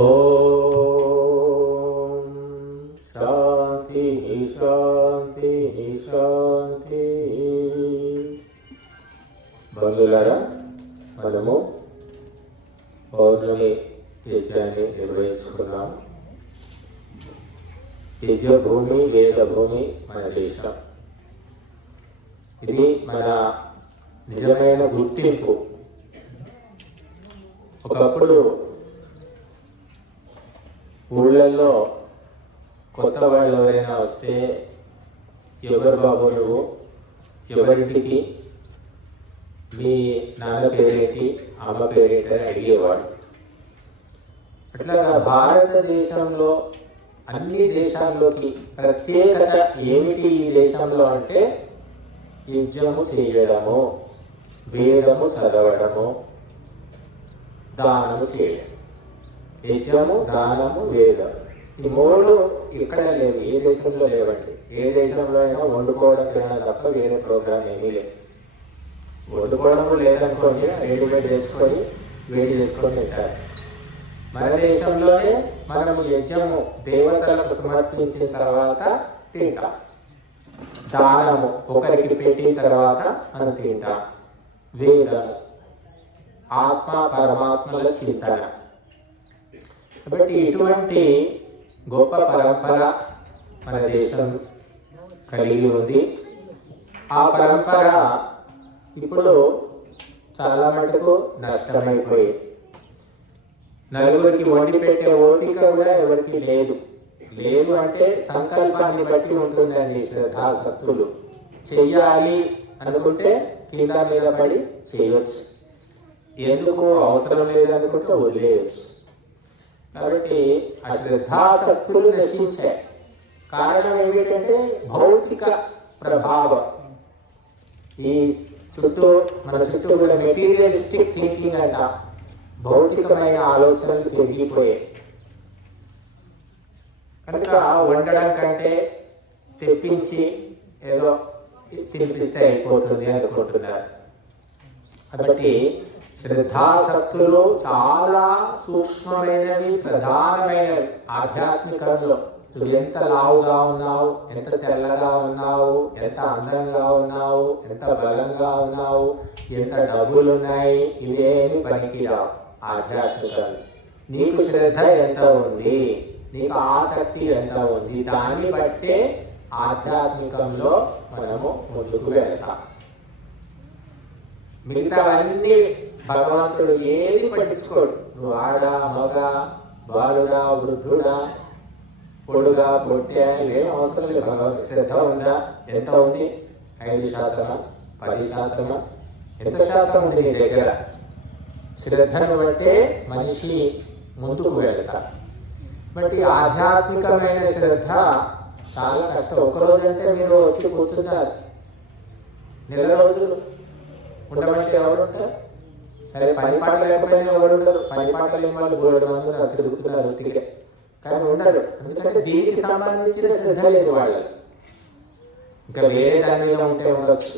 ఓం శాంతి శాంతి శాంతి. బంధువులారా, మనము పౌర్ణమి యజ్ఞాన్ని నిర్వహించుకున్నాం. యజ్ఞభూమి, వేదభూమి మన దేశం. ఇది మన నిజమైన గుర్తింపు. ఒకప్పుడు ఊళ్ళల్లో కొత్త వాళ్ళు ఎవరైనా వస్తే, ఎవరు బాబు నువ్వు, ఎవరింటికి, మీ నాన్న పేరేంటి, అమ్మ పేరేంటి అని అడిగేవాడు. అట్లాగా భారతదేశంలో అన్ని దేశాల్లోకి ప్రత్యేకత ఏమిటి ఈ దేశంలో అంటే, యజ్ఞము చేయడము, వేదము చదవడము, దానము చేయడం. యజ్ఞము, దానము, వేదం, ఈ మూడు ఇక్కడ లేవు, ఏ దేశంలో లేవండి. ఏ దేశంలో అయినా వండుకోవడం తినడం తప్ప వేరే ప్రోగ్రామ్ ఏమీ లేదు. వండుకోవడము లేదనుకోండి, రెడీమేడ్ తెచ్చుకొని వేడి చేసుకొని తింటారు. మన దేశంలోనే మనము యజ్ఞము దేవతలకు సమర్పించిన తర్వాత తింటాం. దానము ఒకరికి పెట్టిన తర్వాత మనం తింటాం. వేదము ఆత్మ పరమాత్మల చింతన. కాబట్టి ఇటువంటి గొప్ప పరంపర మన దేశం కలిగి ఉంది. ఆ పరంపర ఇప్పుడు చాలా మటుకు నష్టమైపోయింది. నలుగురికి వండి పెట్టే ఓపిక కూడా ఎవరికి లేదు. లేదు అంటే సంకల్పాన్ని బట్టి ఉంటుందండి. శ్రద్ధాసక్తులు చెయ్యాలి అనుకుంటే కింద మీద పడి చేయవచ్చు, ఎందుకు అవసరం లేదనుకుంటే వదిలేయచ్చు. కాబట్టి ఆ శ్రద్ధాసక్తులు నశించాయి. కారణం ఏమిటంటే భౌతిక ప్రభావం. ఈ మన చుట్టూ కూడా మెటీరియలిస్టిక్ థింకింగ్ అంట, భౌతికమైన ఆలోచనలు పెరిగిపోయాయి. కనుక వండడం కంటే తెప్పించి ఏదో తినిపిస్తే అయిపోతుంది అనుకుంటున్నారు. కాబట్టి శ్రద్ధాసక్తులు చాలా సూక్ష్మమైనవి, ప్రధానమైనవి. ఆధ్యాత్మికంలో నువ్వు ఎంత లావుగా ఉన్నావు, ఎంత తెల్లగా ఉన్నావు, ఎంత అందంగా ఉన్నావు, ఎంత బలంగా ఉన్నావు, ఎంత డబ్బులున్నాయి, ఇవేమి పనికిరావు. ఆధ్యాత్మికంలో నీకు శ్రద్ధ ఎంత ఉంది, నీకు ఆసక్తి ఎంత ఉంది, దాన్ని బట్టే ఆధ్యాత్మికంలో మనము ముందుకు వెళ్తాం. మిగతావన్నీ భగవంతుడు ఏది పట్టించుకోడు. నువ్వు ఆడ, మగ, బాలుడా, వృద్ధుడా, పొడుగా, పొట్టా, ఇవేం అవసరం లేదు. భగవంతుడు శ్రద్ధ ఉందా, ఎంత ఉంది, 5%, 10%, ఎంత శాతం ఉంది నీ దగ్గర? శ్రద్ధను బట్టే మనిషి ముందుకు వెళ్తాడు. బట్ ఈ ఆధ్యాత్మికమైన శ్రద్ధ చాలా కష్టం. ఒకరోజు అంటే మీరు వచ్చి కూర్చున్నారు, నెల రోజులు ఉండమంటే ఎవరు ఉంటారు? సరే, పని పాట లేకపోయినా ఎవరు ఉండరు. పని పాట లేని వాళ్ళు 3 మంది తిరుగుతున్నారు తిరిగే, కానీ ఉండరు. ఎందుకంటే దీనికి సంబంధించిన శ్రద్ధ లేదు వాళ్ళు. ఇంకా వేరే దాని మీద ఉంటే ఉండొచ్చు.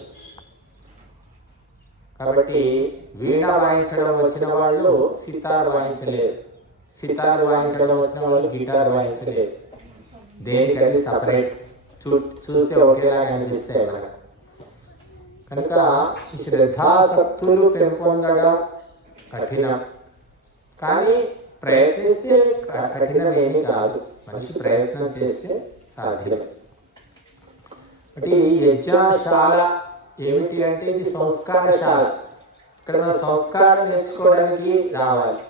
కాబట్టి వీణ వాయించడం వచ్చిన వాళ్ళు సితార్ వాయించలేరు, సితార్ వాయించడం వచ్చిన వాళ్ళు గిటార్ వాయించలేరు. దేనికది సపరేట్. చూస్తే ఒకేలాగా అనిపిస్తాయి మనకు. కనుక శ్రద్ధాసక్తులు పెంపొందడం కఠినం, కానీ ప్రయత్నిస్తే కఠినమేమీ కాదు. మనిషి ప్రయత్నం చేస్తే సాధ్యం. అంటే ఈ యజ్ఞశాల ఏమిటి అంటే, ఇది సంస్కారశాల. ఇక్కడ మనం సంస్కారం నేర్చుకోవడానికి రావాలి.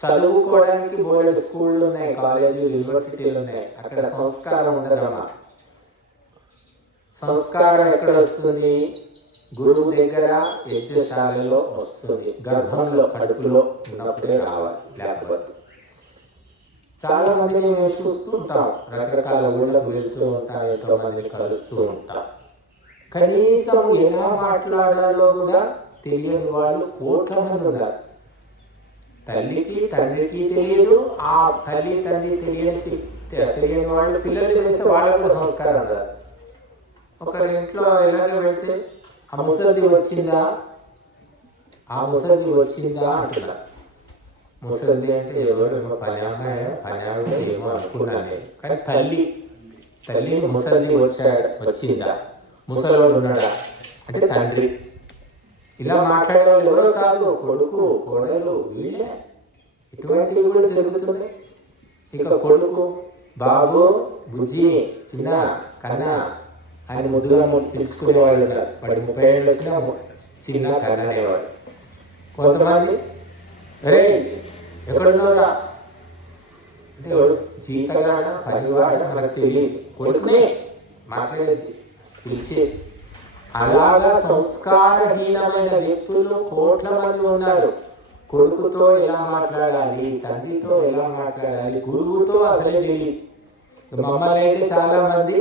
చదువుకోవడానికి బోర్డు స్కూళ్ళు ఉన్నాయి, కాలేజీలు, యూనివర్సిటీలు ఉన్నాయి. అక్కడ సంస్కారం ఉండదమ్మా. సంస్కారం ఎక్కడ వస్తుంది? గురువు దగ్గర, యజ్ఞశాలలో వస్తుంది. గర్భంలో, కడుపులో ఉన్నప్పుడే రావాలి, లేకపోతే. చాలా మందిని మేము చూస్తూ ఉంటాం, రకరకాల ఊళ్ళకు వెళ్తూ ఉంటాం, ఎంతో మందిని కలుస్తూ ఉంటాం. కనీసం ఎలా మాట్లాడాలో కూడా తెలియని వాళ్ళు కోట్ల మంది ఉన్నారు. తల్లికి తండ్రికి తెలియదు, ఆ తల్లి తండ్రి తెలియని వాళ్ళు పిల్లల్ని వేస్తే వాళ్ళకు కూడా సంస్కారం రాదు. ఒకరి ఇంట్లో ఎలాగ వెళ్తే ఆ ముసలిది వచ్చిందా అంటున్నారు. ముసలి అంటే ఎవరు పని అమ్మాయి పని ఆవిడ ఏమో అనుకున్నాను. కానీ తల్లిని ముసలి వచ్చిందా, ముసలివాడు ఉన్నాడా అంటే తండ్రి. ఇలా మాట్లాడే వాళ్ళు ఎవరో కాదు, కొడుకు కోడలు వీళ్ళే. ఇటువంటివి కూడా జరుగుతున్నాయి. ఇక కొడుకు బాబు బుజ్జి చిన్న కన్నా ఆయన ముద్దుగా పిలుచుకునేవాళ్ళు ఉన్నారు. వాడి 30 ఏళ్ళు వచ్చినా చిన్న కన్నా అనేవాడు. కొంతమంది రే ఎక్కడున్నారా అంటే జీతగాడ పనివాడ మనకు తెలియదు, కొడుకునే మాట్లాడేది పిలిచే. అలాగా సంస్కారహీనమైన వ్యక్తులు కోట్ల మంది ఉన్నారు. కొడుకుతో ఎలా మాట్లాడాలి, తండ్రితో ఎలా మాట్లాడాలి, గురువుతో అసలే తెలియదు. మమ్మల్ని అయితే చాలా మంది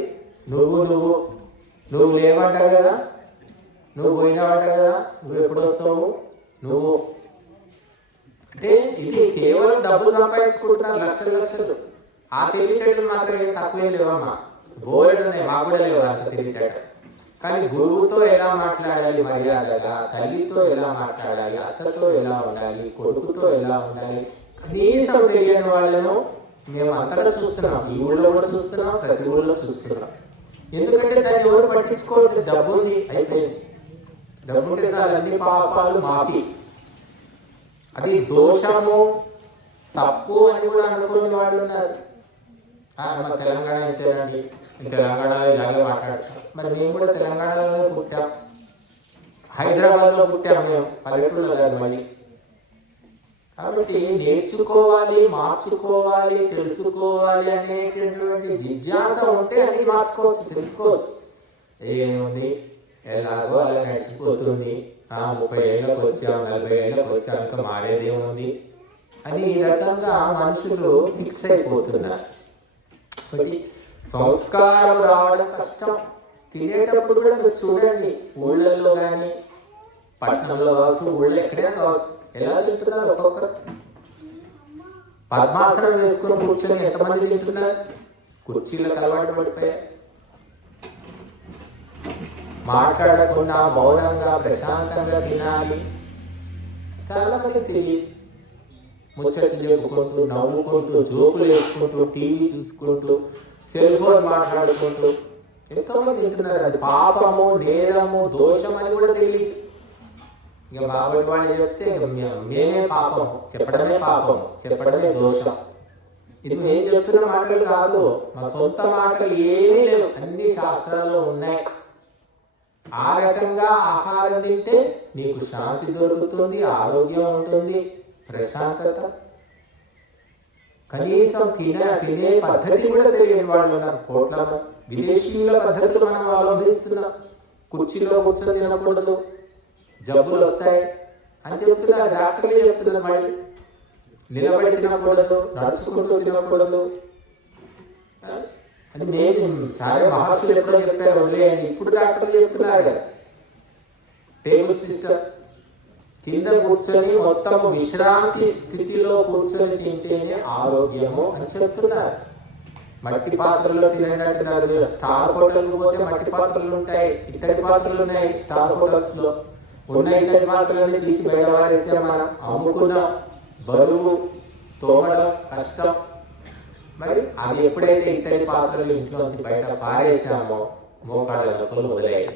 నువ్వు లేవంటావు కదా, నువ్వు పోయినావంట కదా, నువ్వు ఎప్పుడు వస్తావు నువ్వు అంటే ఇది కేవలం డబ్బులు సంపాదించుకుంటున్నారు లక్షలు. ఆ తెలివితేటలు మాత్రం ఏం తక్కువేం లేవమ్మా, బోలెడు ఉన్నాయి, మా కూడా లేవు అంత తెలివితేటలు. కానీ గురువుతో ఎలా మాట్లాడాలి మర్యాదగా, తల్లితో ఎలా మాట్లాడాలి, అత్తతో ఎలా ఉండాలి, కొడుకుతో ఎలా ఉండాలి, కనీసం తెలియని వాళ్ళను మేము అంతగా చూస్తున్నాం. ఈ ఊళ్ళో కూడా చూస్తున్నాం, ప్రతి ఊళ్ళో చూస్తున్నాం. ఎందుకంటే దాన్ని ఎవరు పట్టించుకోవద్దు. డబ్బు ఉంది అయిపోయింది, డబ్బు ఉంటే సార్ అన్ని పాపాలు మాఫీ. అది దోషము తప్పు అని కూడా అనుకునే వాళ్ళు ఉన్నారు. మా తెలంగాణ అంతేనండి, తెలంగాణలో ఇలాగే మాట్లాడతాం. మరి మేము కూడా తెలంగాణలో పుట్టాం, హైదరాబాద్లో పుట్టాం, మేము పల్లెటూరులో కాదు మళ్ళీ. కాబట్టి నేర్చుకోవాలి, మార్చుకోవాలి, తెలుసుకోవాలి అనేటటువంటి జిజ్ఞాస ఉంటే అన్ని మార్చుకోవచ్చు, తెలుసుకోవచ్చు. ఏముంది ఎలాగో అలా నడిచిపోతుంది, 30 ఏళ్ళకి వచ్చాం, 40 ఏళ్ళకి వచ్చాం, ఇంకా మారేదేముంది అని ఈ రకంగా మనుషులు ఫిక్స్ అయిపోతున్నారు. కాబట్టి సంస్కారం రావడం కష్టం. తినేటప్పుడు కూడా మీరు చూడండి, ఊళ్ళల్లో కానీ పట్టణంలో కావచ్చు, ఊళ్ళో ఎక్కడైనా కావచ్చు, ఎలా తింటున్నారు ఒక్కొక్కరు. పద్మాసనం వేసుకుని కూర్చొని ఎంతమంది తింటున్నారు, కుర్చీలకు అలవాటు పడిపోయారు. మాట్లాడకుండా మౌనంగా ప్రశాంతంగా తినాలి చాలా మంది తెలియదు. ముచ్చట్లు చెప్పుకుంటూ, నవ్వుకుంటూ, జోకులు వేసుకుంటూ, టీవీ చూసుకుంటూ, సెల్ ఫోన్ మాట్లాడుకుంటూ ఎంతోమంది తింటున్నారు. అది పాపము, నేరము, దోషం అని కూడా తెలియదు. ఇక బాబటి వాళ్ళు చెప్తే మేమే పాపము, చెప్పడమే పాపము, చెప్పడమే దోషం. ఇది మేము చెప్తున్న మాటలు కాదు, మా సొంత మాటలు ఏమీ లేవు, అన్ని శాస్త్రాల్లో ఉన్నాయి. ఆ రకంగా ఆహారం తింటే నీకు శాంతి దొరుకుతుంది, ఆరోగ్యం ఉంటుంది, ప్రశాంతత. కనీసం తినే పద్ధతి కూడా తెలియని వాళ్ళు ఉన్నారు కోట్ల. విదేశీయుల పద్ధతులు మనం అవలంబిస్తున్నాం. కుర్చీలో కూర్చొని తినకూడదు, జబ్బులు వస్తాయి అని చెప్తున్నారు, డాక్టర్లే చెప్తున్నారు. మళ్ళీ నిలబడి తినకూడదు, నడుచుకుంటూ తినకూడదు అని నేను సరే మహర్షులు ఎప్పుడో చెప్పారు, వదిలేయండి. ఇప్పుడు డాక్టర్లు చెప్తున్నారు కదా, టేబుల్ సిస్టమ్ కింద కూర్చొని మొత్తం విశ్రాంతి స్థితిలో కూర్చొని తింటేనే ఆరోగ్యము అని చెప్తున్నారు. మట్టి పాత్రలో తినట్టున్నారు. స్టార్ హోటల్కి పోతే మట్టి పాత్రలు ఉంటాయి, ఇత్తడి పాత్రలు ఉన్నాయి. స్టార్ హోటల్స్ లో ఉన్న ఇత్తడి పాత్రలని తీసి బయట వారేసాం, మనం అమ్ముకున్నాం. బరువు, తోమడం కష్టం. మరి అది ఎప్పుడైతే ఇత్తడి పాత్రలు ఇంట్లోంచి బయట పారేసామో మోకాళ్ళ నొప్పులు మొదలయ్యాయి.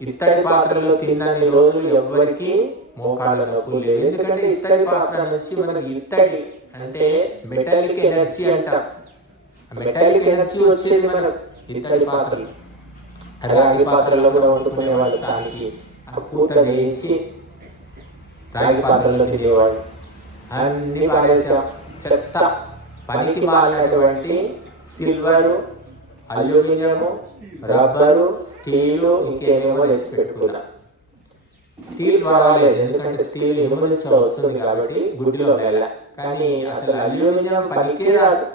ఇత్తడి పాత్రలో తిన్నన్ని రోజులు ఎవరికి మోకాళ్ళ నొప్పులు లేవు. ఎందుకంటే ఇత్తడి పాత్ర నుంచి మనకి ఇత్తడి అంటే మెటాలిక్ ఎనర్జీ అంటాం. మెటాలిక్ ఎనర్జీ వచ్చేది మనకు ఇత్తడి పాత్రలు. రాగి పాత్రలో కూడా వండుకునే వాళ్ళు, దానికి ఆ పూత వేయించి రాగి పాత్రలో తినేవాళ్ళు. అన్ని పారేసాం, చెత్త. పనికి మారినటువంటి సిల్వరు, అల్యూమినియము, రబ్బరు, స్టీలు, ఇంకేమేమో తెచ్చి పెట్టుకున్నా. స్టీల్ పర్వాలేదు, ఎందుకంటే స్టీల్ ఇనుము నుంచి వస్తుంది కాబట్టి గుడ్డిలో నెల. కానీ అసలు అల్యూమినియం పనికే రాదు.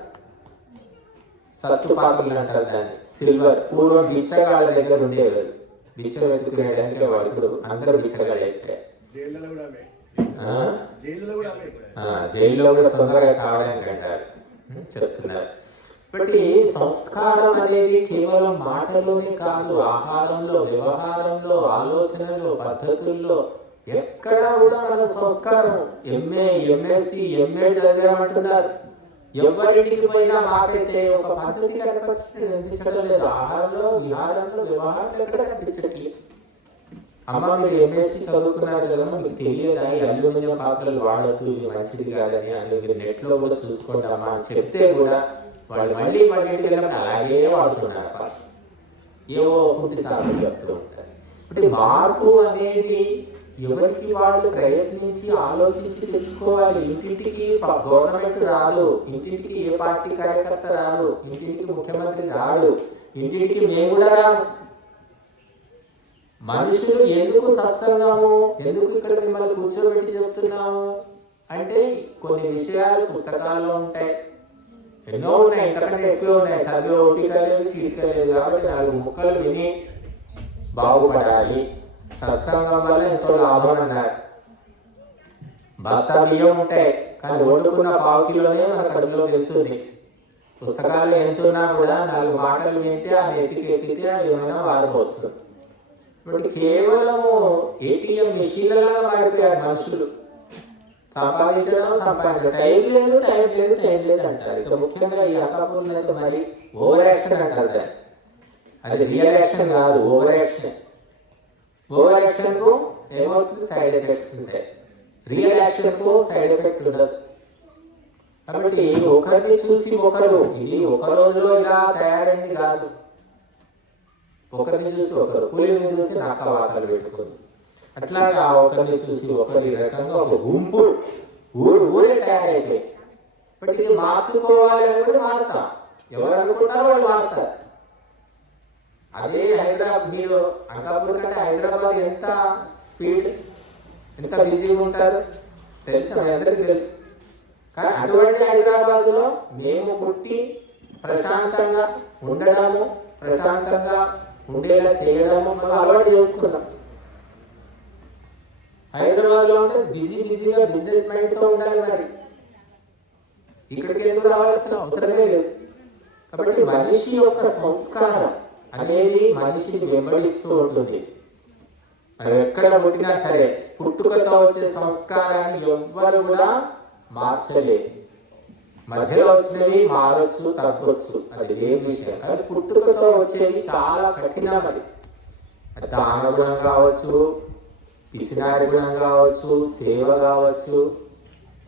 సత్తు పాత్రలు అంటారు దాన్ని. సిల్వర్ పూర్వం బిచ్చగాళ్ళ దగ్గర ఉండేవారు, బిచ్చం వెతుకునేదానికి. వాడు ఇప్పుడు అందరూ బిచ్చగాళ్ళు అయిపోయారు. జైల్లో కూడా తొందరగా చావడానికి అంటారు చెప్తున్నారు. కాబట్టి సంస్కారం అనేది కేవలం మాటలోనే కాదు, ఆహారంలో, వ్యవహారంలో, ఆలోచనలో, పద్ధతుల్లో ఎక్కడ కూడా మన సంస్కారం ఎంఏ ఎంఎస్సి ఎంఏ చదివామంటున్నారు. ఎవరింటికి పోయినా మాకైతే ఒక పద్ధతి కనిపించడం లేదు. ఆహారంలో విహారంలో వ్యవహారంలో ఎక్కడ కనిపించట్లేదు. అమ్మ మీరు ఎంఎస్సి చదువుకున్నారు కదా, మీకు తెలియదా ఈ అల్యూమినియం పాత్రలు వాడద్దు, ఇది మంచిది కాదని అని మీరు నెట్లో కూడా చూసుకోండి అమ్మ అని చెప్తే కూడా వాళ్ళు మళ్ళీ ఇంటికి వెళ్ళమని అలాగే వాడుతున్నారు. ఏవో పుట్టి సార్లు చెప్తూ ఉంటారు. అంటే మార్పు అనేది ఎవరికి వాళ్ళు ప్రయత్నించి ఆలోచించి తెచ్చుకోవాలి. ఇంటింటికి గవర్నమెంట్ రాదు, ఇంటింటికి ఏ పార్టీ కార్యకర్త రాదు, ఇంటింటికి ముఖ్యమంత్రి రాడు, ఇంటింటికి మేము కూడా రాము. మనుషులు ఎందుకు సత్సంగము, ఎందుకు ఇక్కడ మిమ్మల్ని కూర్చోబెట్టి చెప్తున్నాము అంటే కొన్ని విషయాలు పుస్తకాల్లో ఉంటాయి, ఎన్నో ఉన్నాయి, ఇంతకంటే ఎక్కువ ఉన్నాయి. చదివే ఓపిక లేదు, తీరిక లేదు. కాబట్టి 4 ముక్కలు విని బాగుపడాలి. సత్సంగం వల్ల ఎంతో లాభం అన్నారు. బస్తా బియ్యం ఉంటాయి కానీ వండుకున్న పావు కిలోనే మన కడుపులోకి వెళ్తుంది. పుస్తకాలు ఎంతున్నా కూడా 4 మాటలు వింటే ఆ ఎక్కితే ఏమైనా వారం వస్తుంది. ఇప్పుడు కేవలము ఏటీఎం మిషన్లలాగా మారిపోయారు మనుషులు. సంపాదించడం టైం లేదు అంటారు. ఇక ముఖ్యంగా ఈ అకాపురులతో మరి ఓవర్ యాక్షన్ అంటారు. అది రియల్ యాక్షన్ కాదు, ఓవర్ యాక్షన్. ఓవర్ యాక్షన్ కు ఏమవుతుంది, సైడ్ ఎఫెక్ట్స్ ఉంటాయి. రియల్ యాక్షన్ కు సైడ్ ఎఫెక్ట్ ఉండదు. కాబట్టి ఒకరిని చూసి ఒకరు, ఇది ఒక రోజులో ఇలా తయారైంది కాదు. ఒకరిని చూసి ఒకరు, కూలిని చూసి నక్క వాతలు పెట్టుకుంది. అట్లాగా ఒకరిని చూసి ఒకరి రకంగా ఒక గుంపు ఊరే తయారైపోయి. బట్ ఇది మార్చుకోవాలి అని కూడా మారుతాం. ఎవరు అనుకుంటారో వాళ్ళు మారుతారు. అదే హైదరాబాద్, మీరు అంకాపూర్ కంటే హైదరాబాద్ ఎంత స్పీడ్, ఎంత బిజీగా ఉంటారు తెలుసు, అందరికీ తెలుసు. కానీ అటువంటి హైదరాబాద్లో మేము పుట్టి ప్రశాంతంగా ఉండడము, ప్రశాంతంగా ఉండేలా చేయడము మనం అలవాటు చేసుకున్నాం. హైదరాబాద్లో ఉంటే బిజీగా బిజినెస్ మైండ్తో ఉండాలి. మరి ఇక్కడికి ఎందుకు రావాల్సిన అవసరమే లేదు. కాబట్టి మనిషి యొక్క సంస్కారం అనేది మనిషిని వెంబడిస్తూ ఉంటుంది. మనం ఎక్కడ పుట్టినా సరే పుట్టుకతో వచ్చే సంస్కారాన్ని ఎవ్వరు కూడా మార్చలేదు. మధ్యలో వచ్చినవి మారొచ్చు, తగ్గొచ్చు, అది ఏ విషయం. కానీ పుట్టుకతో వచ్చేవి చాలా కఠినం. అది దాన గుణం కావచ్చు, పిసినారి గుణం కావచ్చు, సేవ కావచ్చు,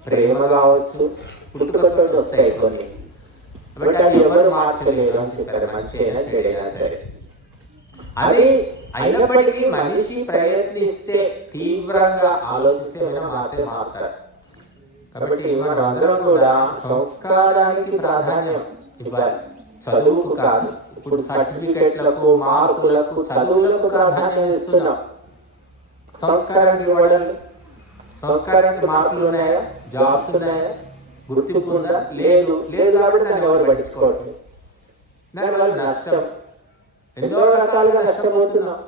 ప్రేమ కావచ్చు, పుట్టుకతో వస్తాయి కొన్ని. కాబట్టి అది ఎవరు మార్చలేరు అని చెప్పారు, మంచి అయినా చెడైనా సరే. అది అయినప్పటికీ మనిషి ప్రయత్నిస్తే, తీవ్రంగా ఆలోచిస్తే మారుతారు. కాబట్టి మనం అందరం కూడా సంస్కారానికి ప్రాధాన్యం ఇవ్వాలి, చదువుకు కాదు. ఇప్పుడు సర్టిఫికెట్లకు, మార్కులకు, చదువులకు ప్రాధాన్యం ఇస్తున్నాం. సంస్కారానికి ఇవ్వడం, సంస్కారానికి మార్కులు ఉన్నాయా, జాబ్స్ ఉన్నాయా, గుర్తింపు ఉందా, లేదు కాబట్టి దాన్ని ఎవరు పట్టించుకోవట్లేదు. దానివల్ల నష్టం, ఎన్నో రకాలుగా నష్టపోతున్నాం.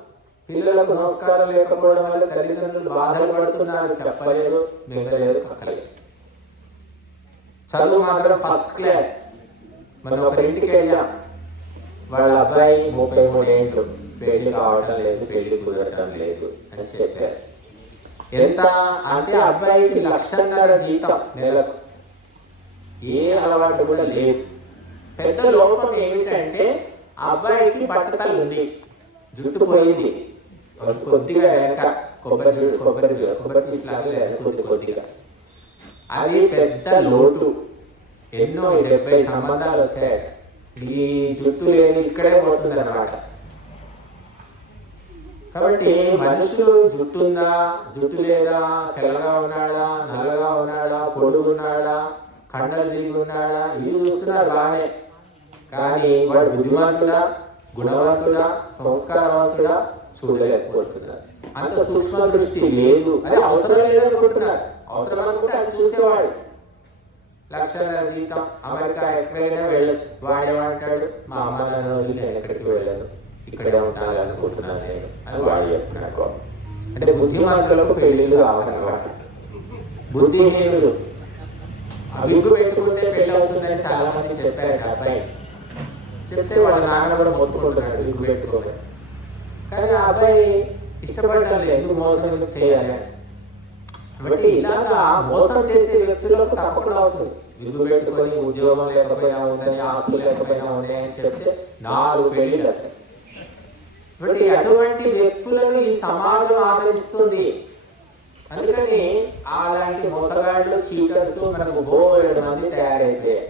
పిల్లలకు సంస్కారం లేకపోవడం వల్ల తల్లిదండ్రులు బాధలు పడుతున్నారు, చెప్పలేదు, మిగలేదు, కక్కలేదు. చదువు మాత్రం ఫస్ట్ క్లాస్. మనం ఒకరింటికి వెళ్ళాం, వాళ్ళ అబ్బాయి 33 ఏళ్ళు, పెళ్లి కావటం లేదు, పెళ్లి కుదరటం లేదు అని చెప్పారు. ఎంత అంటే అబ్బాయికి 1,50,000 జీతం నెలకు, ఏ అలవాటు కూడా లేదు. పెద్ద లోపం ఏమిటంటే ఆ అబ్బాయికి బట్టతలు ఉంది, జుట్టు పోయింది, కొద్దిగా వెనక కొబ్బరి పీసులాగా లేదు, కొద్దిగా. అది పెద్ద లోటు. ఎన్నో 70 సంబంధాలు వచ్చాయి. ఈ జుట్టు లేదు, ఇక్కడే పోతుంది అన్నమాట. కాబట్టి మనుషులు జుట్టు ఉందా, జుట్టు లేదా, తెల్లగా ఉన్నాడా, నల్లగా ఉన్నాడా, పొడుగున్నాడా, కండలు తిరిగి ఉన్నాడా, ఇవి చూస్తున్నారు బాగానే. కానీ వాడు బుద్ధిమంతుడా, గుణవంతుడా, సంస్కారవంతుడా చూడలేకపోతున్నారు. అంత సూక్ష్మ దృష్టి లేదు. అది అవసరం లేదనుకుంటున్నారు. అవసరం అనుకుంటే అది చూసేవాడు. 1,00,000 జీతం, అమెరికా ఎక్కడైనా వెళ్ళచ్చు. వాడేమంటాడు, మా అమ్మ నాన్న వదిలి నేను ఎక్కడికి వెళ్ళను, ఇక్కడే ఉంటాను అనుకుంటున్నాను నేను అని వాడు చెప్తున్నాడు. అంటే బుద్ధిమంతులకు పెళ్లిళ్ళు కావాలన్నమాట. బుద్ధిహీనులు విగ్గు పెట్టుకుంటే పెళ్లి అవుతుందని చాలా మంది చెప్పారు. అబ్బాయి చెప్తే వాళ్ళ నాన్న కూడా మొత్తుకుంటున్నాడు విగ్గు పెట్టుకోవాలి. కానీ ఆ అబ్బాయి ఇష్టపడ్డాను, ఎందుకు మోసం చేయాలి, కాబట్టి ఇలాగా మోసం చేసే వ్యక్తులకు తప్పకుండా అవుతుంది. ఇల్లు పెట్టుకొని ఉద్యోగం లేకపోయినా ఉందని, ఆస్తులు లేకపోయినా ఉన్నాయని చెప్తే 4 పెళ్లిళ్ళు అవుతాయి. కాబట్టి అటువంటి వ్యక్తులను ఈ సమాజం ఆదరిస్తుంది. అందుకని అలాంటి మోసగాళ్ళు, చీటర్స్ మనకు 7 మంది తయారైపోయాయి.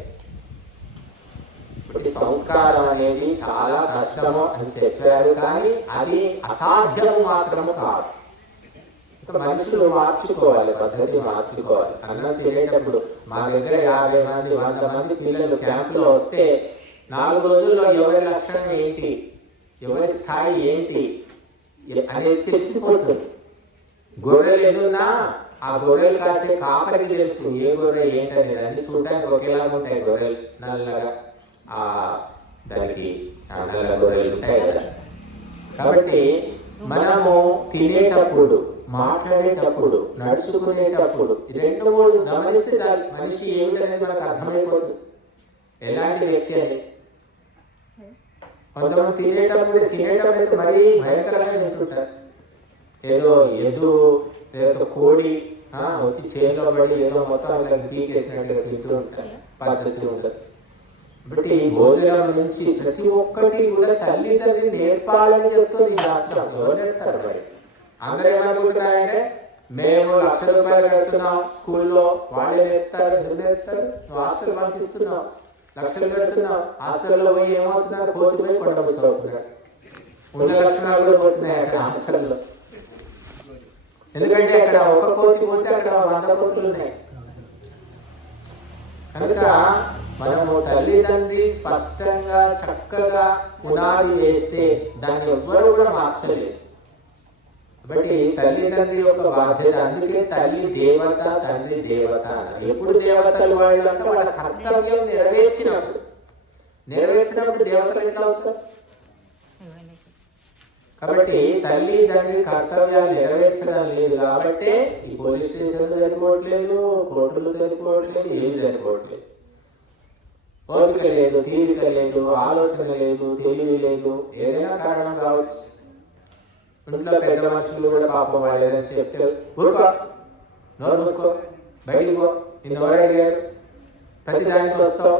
ఇప్పుడు సంస్కారం అనేది చాలా కష్టము అని చెప్పారు, కానీ అది అసాధ్యము మాత్రము కాదు. మనుషులు మార్చుకోవాలి, పద్ధతి మార్చుకోవాలి. అన్నం తినేటప్పుడు మా దగ్గర 50 మంది 100 మంది పిల్లలు క్యాంపులో వస్తే 4 రోజుల్లో ఎవరి లక్షణం ఏంటి, ఎవరి స్థాయి ఏంటి అనేది తెలిసిపోతుంది. గొర్రెలు ఎన్నున్నా ఆ గొర్రెలు కాచే కాపరికి తెలుసు ఏ గొర్రె ఏంటనేది. అన్ని చూడడానికి ఒకేలాగా ఉంటాయి గొర్రెలు, నల్లగా దానికి నల్ల గొర్రెలు ఉంటాయి కదా. కాబట్టి మనము తినేటప్పుడు, మాట్లాడేటప్పుడు, నడుచుకునేటప్పుడు 2-3 గమనిస్తే చాలు, మనిషి ఏమిటనేది మనకు అర్థమైపోతుంది ఎలాంటి వ్యక్తి అని. కొంతమంది తినేటప్పుడు అయితే మరీ భయంకరంగా తింటుంటారు. ఏదో ఎద్దు ఏదో కోడి వచ్చి చేతిలో పడి ఏదో మొత్తం పీకేసినట్టుగా తింటూ ఉంటారు, పద్ధతి ఉండదు. కాబట్టి ఈ భోజనం నుంచి ప్రతి ఒక్కటి కూడా తల్లిదండ్రులు నేర్పాలని చెప్తుంది శాస్త్రం. ఎవరు నేర్పుతారు మరి? అందరూ ఏమనుకుంటున్నారంటే మేము ₹1,00,000 కడుతున్నాం స్కూల్లో, వాళ్ళే నేర్పుతారు. ఎందుకు నేర్పుతారు? హాస్టల్ పంపిస్తున్నాం, లక్షలు పెడుతున్నాం, హాస్టల్లో పోయి ఏమవుతున్నారు? కోతి పోయి కొండ పుచ్చుకుంటున్నారు. ఉన్న లక్షణాలు కూడా పోతున్నాయి అక్కడ హాస్టల్లో. ఎందుకంటే అక్కడ ఒక కోతి పోతే అక్కడ 100 కోతులు ఉన్నాయి. కనుక మనము తల్లిదండ్రి స్పష్టంగా చక్కగా పునాది వేస్తే దాన్ని ఎవ్వరూ కూడా మార్చలేదు. కాబట్టి తల్లిదండ్రి యొక్క బాధ్యత. అందుకే తల్లి దేవత, తండ్రి దేవత అన్నారు. ఎప్పుడు దేవతలు వాళ్ళు అంటే వాళ్ళ కర్తవ్యం నెరవేర్చినప్పుడు దేవతలు ఎట్లా అవుతారు? కాబట్టి తల్లి తండ్రి కర్తవ్యాలు నెరవేర్చడం లేదు కాబట్టి ఈ పోలీస్ స్టేషన్లు సరిపోవట్లేదు, కోర్టులు సరిపోవట్లేదు, ఏమి సరిపోవట్లేదు. ఓపిక లేదు, తీరిక లేదు, ఆలోచన లేదు, తెలివి లేదు, ఏదైనా కారణం కావచ్చు. ఇంట్లో పెద్ద మనుషులు కూడా పాపం వాళ్ళు ఏదైనా చెప్తే ఊరుకో, నోరు మూసుకో, బయటికి పో, నిన్ను ఎవరు అడిగారు, ప్రతి దానికి వస్తావు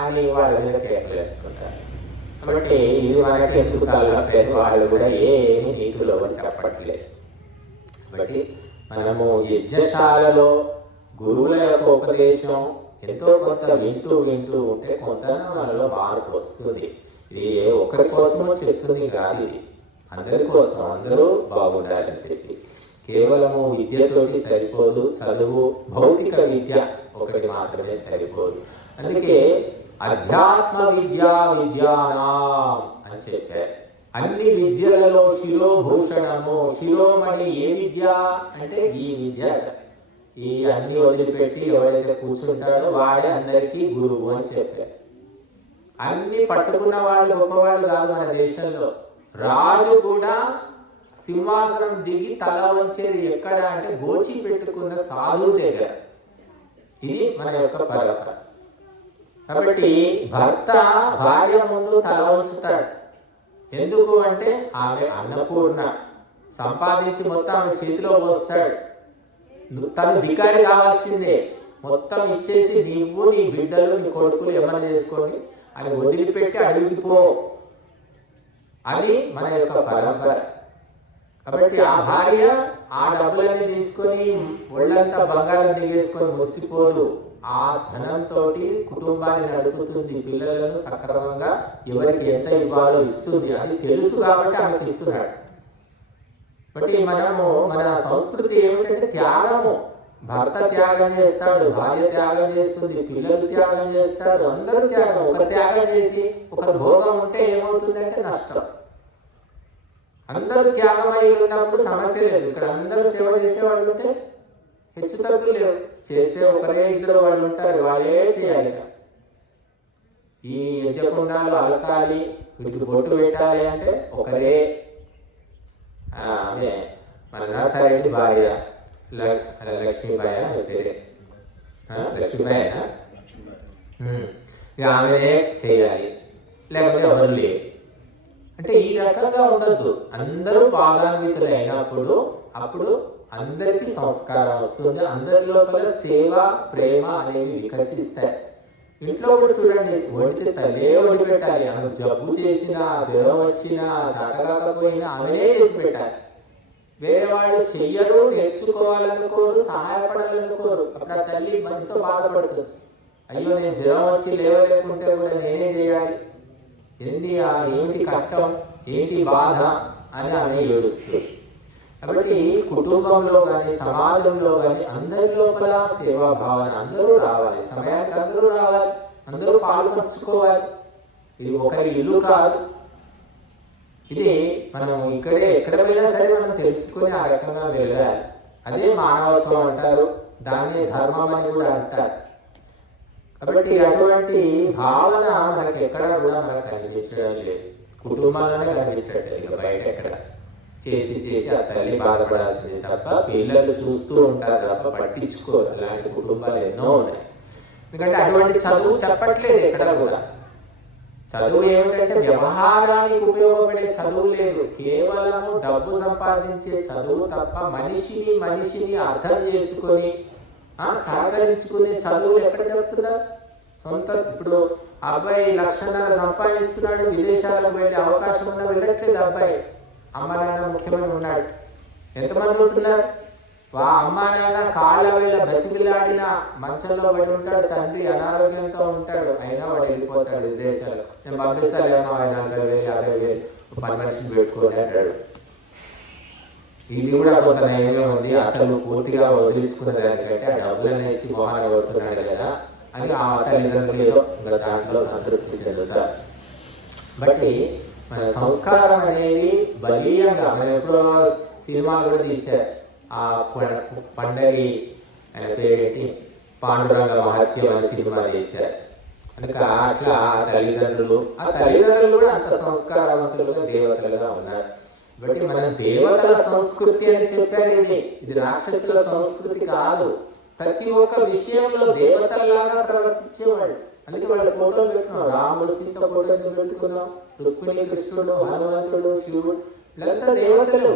అని వాళ్ళ మీద కేకలు వేసుకుంటారు. కాబట్టి ఇది మనకి ఎందుకు తలపెట్టిన వాళ్ళు కూడా ఏమి నీతిలో చెప్పట్లేదు. కాబట్టి మనము యజ్ఞశాలలో గురువుల యొక్క ఉపదేశం ఎంతో కొంత వింటూ ఉంటే కొంత మనలో మార్పు వస్తుంది. ఇది ఒకరి కోసమో చెప్తుంది కాదు, ఇది అందరి కోసం, అందరూ బాగుండాలని చెప్పి. కేవలము విద్యతోటి సరిపోదు, చదువు భౌతిక విద్య ఒకటి మాత్రమే సరిపోదు. అందుకే అధ్యాత్మ విద్యానాం అని చెప్పారు. అన్ని విద్యలలో శిరోభూషణము, శిరోమణి ఏ విద్య అంటే ఈ విద్య. ఈ అన్ని వదిలిపెట్టి ఎవరైతే కూర్చుంటాడో వాడే అందరికీ గురువు అని చెప్పారు. అన్ని పట్టుకున్న వాళ్ళు గొప్పవాళ్ళు కాదు మన దేశంలో. రాజు కూడా సింహాసనం దిగి తల వంచేది ఎక్కడ అంటే గోచి పెట్టుకున్న సాధువు దగ్గర. ఇది మన యొక్క పరంపర. కాబట్టి భర్త భార్య ముందు తల వంచుతాడు. ఎందుకు అంటే ఆమె అన్నపూర్ణ, సంపాదించి మొత్తం ఆమె చేతిలో పోస్తాడు. తను ధికారి కావాల్సిందే, మొత్తం ఇచ్చేసి నీవు నీ బిడ్డలు నీ కొడుకులు ఏమన్నా చేసుకొని అని వదిలిపెట్టి అడవికి పో. అది మన యొక్క పరంపర. కాబట్టి ఆ భార్య ఆ డబ్బులన్నీ తీసుకొని ఒళ్ళంతా బంగారం దిగేసుకొని మురిసిపోదు. ఆ ధనంతో కుటుంబాన్ని నడుపుతుంది, పిల్లలను సక్రమంగా ఎవరికి ఎంత ఇవ్వాలో ఇస్తుంది. అది తెలుసు కాబట్టి ఆమెకి ఇస్తున్నాడు. బట్టి మనము మన సంస్కృతి ఏమిటంటే త్యాగము. భర్త త్యాగం చేస్తాడు, భార్య త్యాగం చేస్తుంది, పిల్లలు త్యాగం చేస్తారు, అందరూ త్యాగం. ఒక త్యాగం చేసి ఒక భోగం ఉంటే ఏమవుతుందంటే నష్టం. అందరూ త్యాగమై ఉన్నప్పుడు సమస్య లేదు. ఇక్కడ అందరూ సేవ చేసేవాళ్ళు ఉంటే హెచ్చు తగ్గులు లేవు. చేస్తే ఒకరే ఇద్దరు వాళ్ళు ఉంటారు, వాళ్ళే చేయాలి. ఈ యజ్ఞకుండాలు అలకాలి, వీటికి బొట్టు పెట్టాలి అంటే ఒకరే. అదే మన నరసారెడ్డి భార్య లక్ష్మీబాయ పేరే, లక్ష్మీబాయ. ఆమెనే చేయాలి, లేకపోతే ఎవరు లేరు. అంటే ఈ రకంగా ఉండద్దు. అందరూ భాగాన్వితులు అయినప్పుడు అప్పుడు అందరికీ సంస్కారం వస్తుంది, అందరి లోపల సేవ ప్రేమ అనేవి వికసిస్తాయి. ఇంట్లో కూడా చూడండి, వండితే తల్లే వండి పెట్టాలి. ఆమె జబ్బు చేసినా, జ్వరం వచ్చినా, చేతకాకపోయినా ఆమెనే చేసి పెట్టాలి. వేరే వాళ్ళు చెయ్యరు, నేర్చుకోవాలనుకోరు, సహాయపడాలనుకోరు. అప్పుడు ఆ తల్లి ఎంతో బాధపడుతుంది. అయ్యో నేను జ్వరం వచ్చి లేవలేకుంటే కూడా నేనే చేయాలి, ఏంటి కష్టం, ఏంటి బాధ అని ఆమె ఏడుస్తుంది. కాబట్టి కుటుంబంలో కానీ సమాజంలో కానీ అందరి లోపల సేవా భావన, అందరూ రావాలి, సమయానికి అందరూ రావాలి, అందరూ పాల్పంచుకోవాలి. ఇది ఒకరి ఇల్లు కాదు, ఇది మనం ఎక్కడ పోయినా సరే మనం తెలుసుకుని ఆ రకంగా వెళ్ళాలి. అదే మానవత్వం అంటారు, దాన్ని ధర్మం అని కూడా అంటారు. కాబట్టి అటువంటి భావన మనకి ఎక్కడ కూడా మనకు కనిపించడం లేదు, కుటుంబంలోనే కనిపించట్లేదు. ఇక బయట ఎక్కడ చేసి ఆ తల్లి బాధపడాల్సింది తప్ప పిల్లలు చూస్తూ ఉంటారు తప్ప పట్టించుకోరు. అలాంటి కుటుంబాలు ఎన్నో ఉన్నాయి. ఎందుకంటే అటువంటి చదువు చెప్పట్లేదు ఎక్కడ కూడా. చదువు ఏమిటంటే వ్యవహారానికి ఉపయోగపడే చదువు లేదు, కేవలము డబ్బు సంపాదించే చదువు తప్ప మనిషిని అర్థం చేసుకొని సహకరించుకునే చదువులు ఎక్కడ చెప్తున్నారు? ఇప్పుడు అబ్బాయి 1.5 లక్షలు సంపాదిస్తున్నాడు, విదేశాలకు వెళ్ళే అవకాశం ఉన్నా వెళ్ళట్లేదు అబ్బాయి. అమ్మ నాన్న ముఖ్యమైన ఉన్నాడు. ఎంతమంది ఉంటున్నారు? అమ్మ నాన్న కాళ్ళ వేళ బతికిలాడిన మంచంలో పడి ఉంటాడు, తండ్రి అనారోగ్యంతో ఉంటాడు, అయినా వాడు వెళ్ళిపోతాడు విదేశాలకు. నేను పంపిస్తాను ఆయన 40,000 50,000 పని మనిషిని పెట్టుకోని అంటాడు. ఇది కూడా కొంత నయమే ఉంది, అసలు పూర్తిగా వదిలించుకున్న దానికంటే ఆ డబ్బులను ఇచ్చి మోహన కొడుతున్నాడు కదా అని ఆ తల్లిదండ్రులు ఏదో దాంట్లో సంతృప్తి చెందుతారు. బట్టి మన సంస్కారం అనేది బలీయంగా, మనం ఎప్పుడో సినిమాలు కూడా తీశారు. ఆ పండరి ఆయన పేరేంటి, పాండురంగ మహత్యం అనే సినిమా తీశారు. అందుక అట్లా తల్లిదండ్రులు కూడా అంత సంస్కారవంతులుగా దేవతలుగా ఉన్నారు. కాబట్టి మన దేవతల సంస్కృతి అని చెప్పారు. ఇది రాక్షసుల సంస్కృతి కాదు. ప్రతి ఒక్క విషయంలో దేవతల్లాగా ప్రవర్తించేవాళ్ళు. అందుకే వాళ్ళ ఫోటోలు పెట్టుకున్నాం, రాముడు సీత ఫోటో పెట్టుకున్నాం, రుక్మిణి కృష్ణుడు, హనుమంతుడు, శివుడు, వీళ్ళంతా దేవతలు,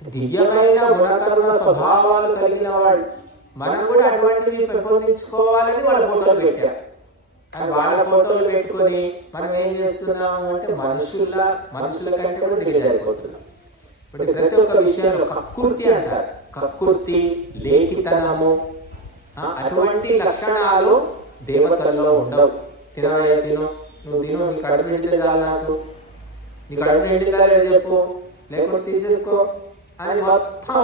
దివ్యమైన గుణకరణ స్వభావాలు కలిగిన వాళ్ళు. మనం కూడా అటువంటివి పెంపొందించుకోవాలని వాళ్ళ ఫోటోలు పెట్టారు. కానీ వాళ్ళ ఫోటోలు పెట్టుకొని మనం ఏం చేస్తున్నాము అంటే మనుషుల కంటే కూడా దిగజారిపోతున్నాం. ఇప్పుడు ప్రతి ఒక్క విషయంలో కక్కుర్తి అంటారు, కక్కుర్తి, లేఖితనము, అటువంటి లక్షణాలు దేవతల్లో ఉండవు. తిను, నువ్వు తిను, నీ కడుపు నిండితే చాలు, నాకు నీ కడుపు నిండిందా లేదు చెప్పు, లేకపోతే తీసేసుకో అని మొత్తం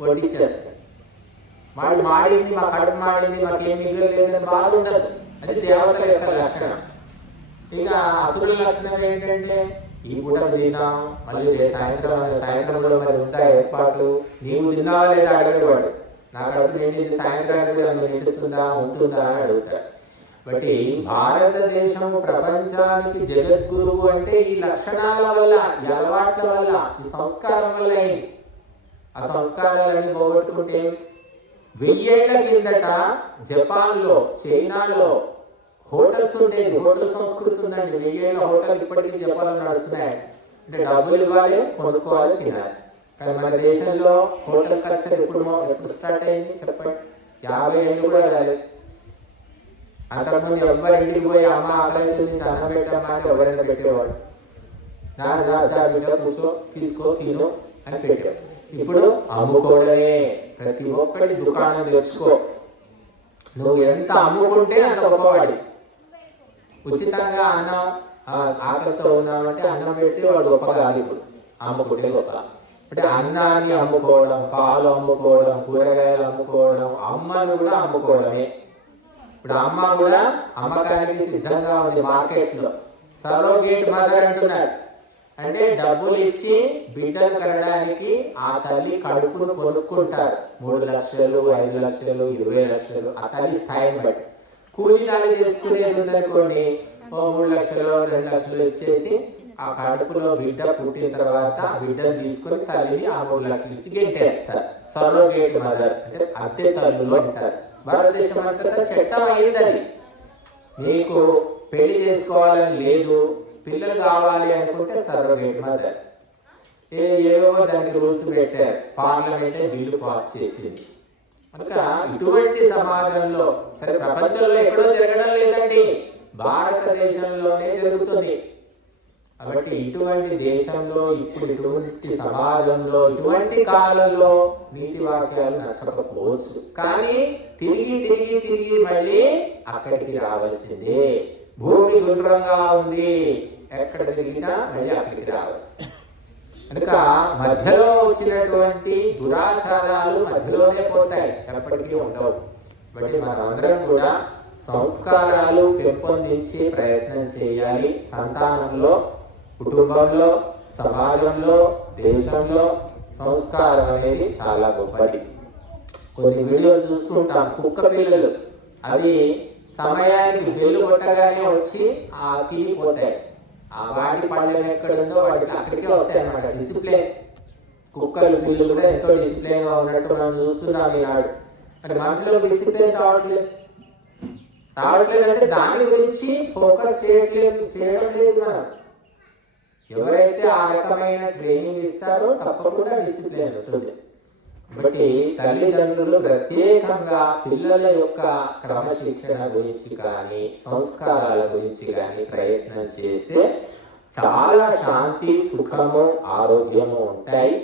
వడ్డించేస్తాడు. వాళ్ళు మాడింది, మా కడుపు మాడింది, మాకేం మిగలేదని బాధ ఉండదు. అది దేవతల యొక్క లక్షణం. ఇక అసురుల లక్షణం ఏంటంటే ఈ పూటకు తిన్నాం, మళ్ళీ సాయంత్రంలో మరి ఉంటాయి ఏర్పాట్లు, నీవు తిన్నావా లేదా అడిగేవాడు. నా కడుపు నిండింది, సాయంత్రానికి కూడా నిండుతుందా ఉంటుందా అని అడుగుతాడు. బట్టి భారతదేశం ప్రపంచానికి జగద్గురువు అంటే ఈ లక్షణాల వల్ల, ఈ అలవాట్ల వల్ల, ఈ సంస్కారం వల్ల. ఆ సంస్కారాలన్నీ పోగొట్టుకుంటే 1000 ఏళ్ల కిందట జపాన్లో, చైనాలో హోటల్స్ ఉండేది, హోటల్ సంస్కృతి ఉందండి. 1000 ఏళ్ల హోటల్ ఇప్పటికీ జపాన్లో నడుస్తున్నాయి. అంటే డబ్బులు ఇవ్వాలి, కొనుక్కోవాలి, తినాలి. కానీ మన దేశంలో హోటల్ కల్చర్ ఎప్పుడు స్టార్ట్ అయింది చెప్పండి? 50 ఏళ్ళు కూడా రాలేదు. అంతకుముందు ఎవరి ఇంటికి పోయి అమ్మ ఆకలి అన్నం పెట్టమ్మా అంటే ఎవరైనా పెట్టేవాడు. కూర్చో, తీసుకో, తిను అని పెట్టేవాడు. ఇప్పుడు అమ్ముకోవడమే. ప్రతి ఒక్కటి దుకాణం తెచ్చుకో, నువ్వు ఎంత అమ్ముకుంటే అంత గొప్పవాడి. ఉచితంగా అన్నం, ఆకలితో ఉన్నామంటే అన్నం పెడితే వాడు గొప్ప కాదు. ఇప్పుడు అమ్ముకుంటే గొప్ప. అంటే అన్నాన్ని అమ్ముకోవడం, పాలు అమ్ముకోవడం, కూరగాయలు అమ్ముకోవడం, అమ్మను కూడా అమ్ముకోవడమే. ఇప్పుడు అమ్మ కూడా అమ్మకానికి సిద్ధంగా ఉంది మార్కెట్లో. సరోగేట్ మదర్ అంటున్నారు. అంటే డబ్బులు ఇచ్చి బిడ్డలు కనడానికి ఆ తల్లి కడుపును కొనుక్కుంటారు. 3 లక్షలు, 5 లక్షలు, 20 లక్షలు, ఆ తల్లి స్థాయిని బట్టి. కూలీనాలు చేసుకునేది ఉందనుకోండి, 3 లక్షలు, 2 లక్షలు ఇచ్చేసి ఆ కడుపులో బిడ్డ పుట్టిన తర్వాత బిడ్డను తీసుకొని తల్లిని ఆ 3 లక్షలు ఇచ్చి గెంటేస్తారు. సరోగేట్ మదర్ అంటే అద్దె తల్లులు అంటారు. భారతదేశం అంతటా చట్టం అయింది అది. నీకు పెళ్లి చేసుకోవాలని లేదు, పిల్లలు కావాలి అనుకుంటే సరోగేట్ మదర్. ఏవో దానికి రూల్స్ పెట్టారు, పార్లమెంటే బిల్లు పాస్ చేసింది. కనుక ఇటువంటి సమాజంలో సరే ప్రపంచంలో ఎక్కడో జరగడం లేదండి, భారతదేశంలోనే జరుగుతుంది. కాబట్టి ఇటువంటి దేశంలో ఇప్పుడు ఇటువంటి సమాజంలో ఇటువంటి కాలంలో నీతి వాక్యాలు నచ్చకపోవచ్చు, కానీ తిరిగి తిరిగి తిరిగి మళ్ళీ అక్కడికి రావాల్సిందే. భూమి గుండ్రంగా ఉంది, ఎక్కడ తిరిగినా మళ్ళీ అక్కడికి రావాల్సింది. కనుక మధ్యలో వచ్చినటువంటి దురాచారాలు మధ్యలోనే పోతాయి, ఎప్పటికీ ఉండవు. కాబట్టి మనందరం కూడా సంస్కారాలు పెంపొందించి ప్రయత్నం చేయాలి. సంతానంలో, కుటుంబంలో, సమాజంలో, దేశంలో సంస్కారం అనేది చాలా గొప్పది. కొన్ని వీడియోలు చూస్తుంటాం, కుక్క పిల్లలు అవి సమయానికి బెల్లు కొట్టగానే వచ్చి తిరిగిపోతాయి. ఆ వాటి పళ్ళెం ఎక్కడుందో వాటికి అక్కడికే వస్తాయి అన్నమాట. డిసిప్లిన్. కుక్కలు పిల్లలు కూడా ఎంతో డిసిప్లిన్ గా ఉన్నట్టు మనం చూస్తున్నాం ఈనాడు. అంటే మనుషులకు డిసిప్లిన్ రావట్లేదు అంటే దాని గురించి ఫోకస్ చేయడం లేదు మనం. ఎవరైతే ఆ రకమైన ట్రైనింగ్ ఇస్తారో తప్పకుండా డిసిప్లిన్ ఉంటుంది. కాబట్టి తల్లిదండ్రులు ప్రత్యేకంగా పిల్లల యొక్క క్రమశిక్షణ గురించి కానీ సంస్కారాల గురించి కానీ ప్రయత్నం చేస్తే చాలా శాంతి, సుఖము, ఆరోగ్యము ఉంటాయి.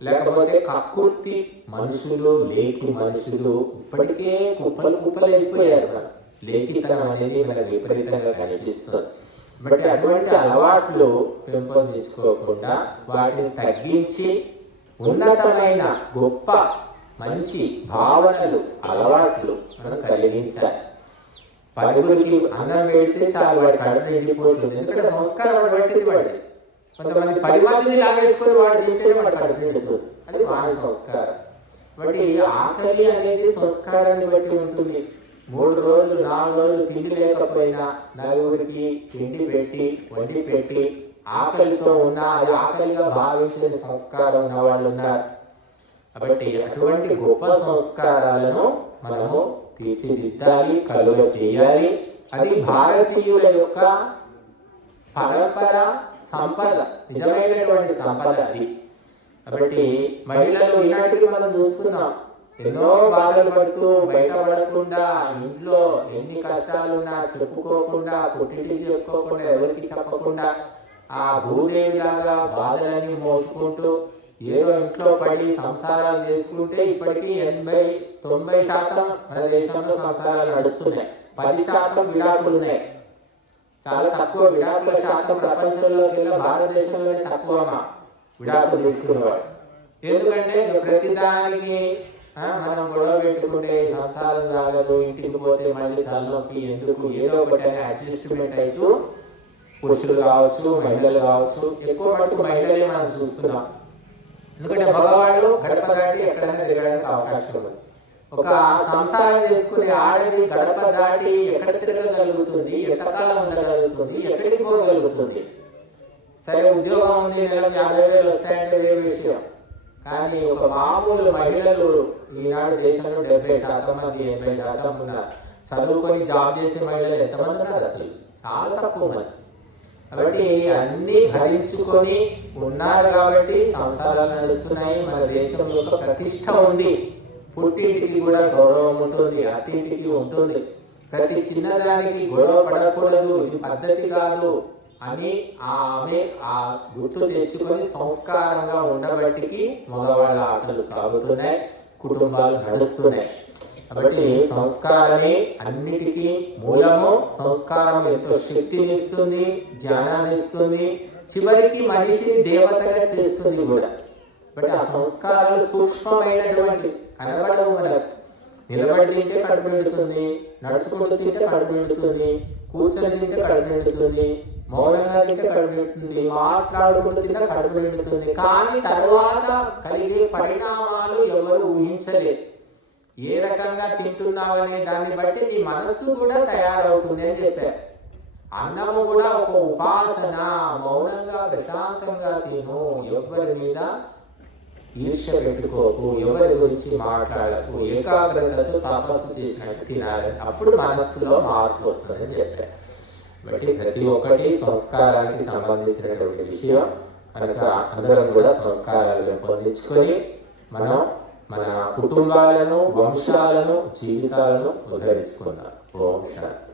లేకపోతే కక్కుర్తి మనుషులు, లేఖి మనుషులు ఇప్పటికే కుప్పలు వెళ్ళిపోయారు. లేఖితనం అనేది మనకు విపరీతంగా కనిపిస్తుంది. బట్ అటువంటి అలవాట్లు పెంపొందించుకోకుండా వాటిని తగ్గించి ఉన్నతమైన గొప్ప మంచి భావనలు, అలవాట్లు మనం కలిగించాలి. పలుగురికి అన్నం పెడితే చాలు వాడి కడుపు నిండిపోతుంది. ఎందుకంటే సంస్కారం వాడు పెట్టింది వాడి. కొంతమంది 10 మందిని లాగేసుకొని వాడు తింటేనే వాడు కడుపు నిండుతుంది. అది వాడి సంస్కారం. కాబట్టి ఆకలి అనేది సంస్కారాన్ని బట్టి ఉంటుంది. 3 రోజులు 4 రోజులు తిండి లేకపోయినా నలుగురికి తిండి పెట్టి వండి పెట్టి ఆకలితో ఉన్నా అది ఆకలిగా భావించే సంస్కారం ఉన్న వాళ్ళు ఉన్నారు. కాబట్టి అటువంటి గొప్ప సంస్కారాలను మనము తీర్చిదిద్దాలి, కలుగ చేయాలి. అది భారతీయుల యొక్క పరంపర, సంపద, నిజమైనటువంటి సంపద అది. కాబట్టి మహిళలు ఈనాటికి మనం చూస్తున్నాం, ఎన్నో బాధలు పడుతూ బయటపడకుండా, ఇంట్లో ఎన్ని కష్టాలున్నా చెప్పుకోకుండా, పుట్టింటికి చెప్పుకోకుండా, ఎవరికి చెప్పకుండా ఆ భూదేవిలాగా బాధలన్నీ మోసుకుంటూ ఏదో ఇంట్లో పడి సంసారాలు చేసుకుంటే ఇప్పటికీ 80-90% మన దేశంలో సంసారాలు నడుస్తున్నాయి. 10% విడాకులు ఉన్నాయి. చాలా తక్కువ విడాకుల శాతం ప్రపంచంలోకి భారతదేశంలోనే తక్కువ విడాకులు తీసుకునేవాడు. ఎందుకంటే ప్రతిదానికి మనం గొడవ పెట్టుకుంటే సంసారం రాగదు, ఇంటికి పోతే మళ్ళీ తలనొప్పి, ఎందుకు ఏదో ఒకటి అని అడ్జస్ట్మెంట్ అవుతూ పురుషులు కావచ్చు, మహిళలు కావచ్చు, ఎక్కువ మటుకు మహిళలే మనం చూస్తున్నాం. ఎందుకంటే మగవాళ్ళు గడప దాటి ఎక్కడైనా తిరగడానికి అవకాశం ఉంది. ఒక సంసారం చేసుకునే ఆడది గడప దాటి ఎక్కడ తిరగగలుగుతుంది, ఎంతకాలం ఉండగలుగుతుంది, ఎక్కడికి పోగలుగుతుంది? సరే ఉద్యోగం ఉంది, నెలకు 50,000 వస్తాయంటే వేరే విషయం. కానీ ఒక మామూలు మహిళలు ఈనాడు దేశంలో 70% మంది 80% ఉన్నారు. చదువుకొని జాబ్ చేసే మహిళలు ఎంతమంది ఉన్నారు? అసలు చాలా తక్కువ మంది. కాబట్టి అన్ని భరించుకొని ఉన్నారు కాబట్టి సంసారాలు నడుస్తున్నాయి. మన దేశంలో ఒక ప్రతిష్ట ఉంది. పుట్టింటికి కూడా గౌరవం ఉంటుంది, అత్తింటికి ఉంటుంది. ప్రతి చిన్నదానికి గొడవ పడకూడదు, ఇది పద్ధతి కాదు అని ఆమె గుర్తు తెచ్చుకొని సంస్కారంగా ఉండబట్టికి మగవాళ్ళ ఆటలు సాగుతున్నాయి, కుటుంబాలు నడుస్తున్నాయి. కాబట్టి సంస్కారమే అన్నిటికీ మూలము. సంస్కారం ఎంతో శక్తిని ఇస్తుంది, జ్ఞానాన్ని ఇస్తుంది, చివరికి మనిషిని దేవతగా చేస్తుంది కూడా. బట్ ఆ సంస్కారాలు సూక్ష్మమైనటువంటి కనబడవు మనకు. నిలబడి తింటే కడుపు నిండుతుంది, నడుచుకుంటూ తింటే కడుపు నిండుతుంది, కూర్చొని తింటే కడుపు నిండుతుంది, మౌనంగా తింటే కడుపు నిండుతుంది, మాట్లాడుకుంటూ తింటే కడుపు నిండుతుంది. కానీ తర్వాత కలిగే పరిణామాలు ఎవరు ఊహించలేదు. ఏ రకంగా తింటున్నావనే దాన్ని బట్టి నీ మనస్సు కూడా తయారవుతుంది అని చెప్పారు. అన్నము కూడా ఒక ఉపాసన. మౌనంగా ప్రశాంతంగా తిను, ఎవరి మీద ఈర్ష్య పెట్టుకోకు, ఎవరి గురించి మాట్లాడకు, ఏకాగ్రతతో తపస్సు చేసినట్టు తినాలి. అప్పుడు మనస్సులో మార్పు వస్తుందని చెప్పారు. బట్టి ప్రతి ఒక్కటి సంస్కారానికి సంబంధించినటువంటి విషయం. కనుక అందరం కూడా సంస్కారాలు పెంపొందించుకొని మనం మన కుటుంబాలను, వంశాలను, జీవితాలను ఉద్ధరించుకుందాం. ఓం శాంతి.